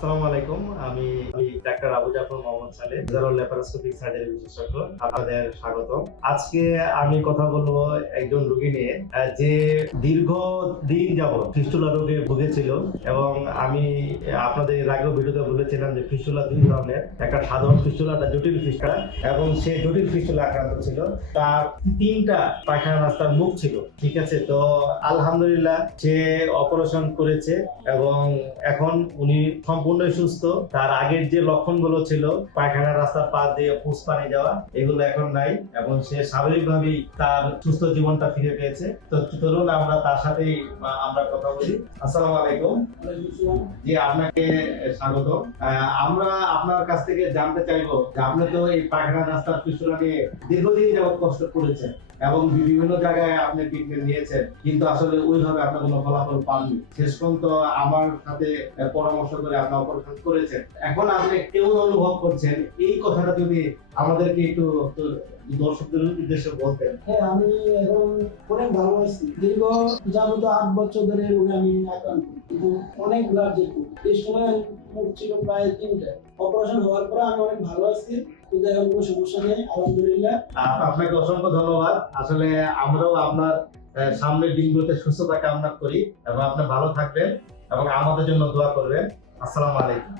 আসসালামু আলাইকুম। আমি doctor Abu Jafar Mohammad Saleh, general laparoscopic surgery বিশেষজ্ঞ। আপনাদের স্বাগতম। আজকে আমি কথা বলবো একজন রোগী নিয়ে যে দীর্ঘদিন যাবত ফিস্টুলা রোগে ভুগেছিল এবং আমি আপনাদের এর আগেও ভিডিওতে বলেছিলাম যে ফিস্টুলা দুই ধরনের, একটা সাধারণ ফিস্টুলা, একটা জটিল ফিস্টুলা, এবং সে জটিল ফিস্টুলা আক্রান্ত ছিল। তার 3টা পায়খানা রাস্তার মুখ ছিল, ঠিক আছে। তো আলহামদুলিল্লাহ সে অপারেশন করেছে এবং এখন উনি সম্পূর্ণ সুস্থ। তার আগের যে লক্ষণগুলো ছিল, পায়খানা রাস্তার পাশ দিয়ে পুষ্পানি যাওয়া, এগুলো এখন নাই এবং সে স্বাভাবিকভাবেই তার সুস্থ জীবনটা ফিরে পেয়েছে। তো চলুন আমরা তার সাথেই আমরা কথা বলি। আসসালামু আলাইকুম। জি, আপনাকে স্বাগত। আমরা আপনার কাছ থেকে জানতে চাইবো যে আপনি তো এই পায়খানা রাস্তার ফিস্টুলা নিয়ে দীর্ঘদিন যাবত কষ্ট করেছেন এবং বিভিন্ন জায়গায় আপনি ট্রিটমেন্ট নিয়েছেন, কিন্তু আসলে ওইভাবে আপনার কোনো ফলাফল পাননি। শেষ পর্যন্ত আমার সাথে পরামর্শ করে আপনি অপারেশন করেছেন। এখন আপনি কেমন অনুভব করছেন, এই কথাটা যদি আমাদেরকে একটু দর্শকদের উদ্দেশ্যে বলতেন। হ্যাঁ, আমি এখন অনেক ভালো আছি। দীর্ঘ যাবত 8 বছর ধরে রোগে আমি আক্রান্ত, কিন্তু অনেক ব্লাড যেত। এই সময় মুখ ছিল প্রায় 3টা। অপারেশন হওয়ার পরে আমি অনেক ভালো আছি, কিন্তু এখন কোনো সমস্যা নেই, আলহামদুলিল্লাহ। আপনাকে অসংখ্য ধন্যবাদ। আসলে আমরাও আপনার সামনের দিনগুলোতে সুস্থতা কামনা করি এবং আপনি ভালো থাকবেন এবং আমাদের জন্য দোয়া করবেন। আসসালামু আলাইকুম।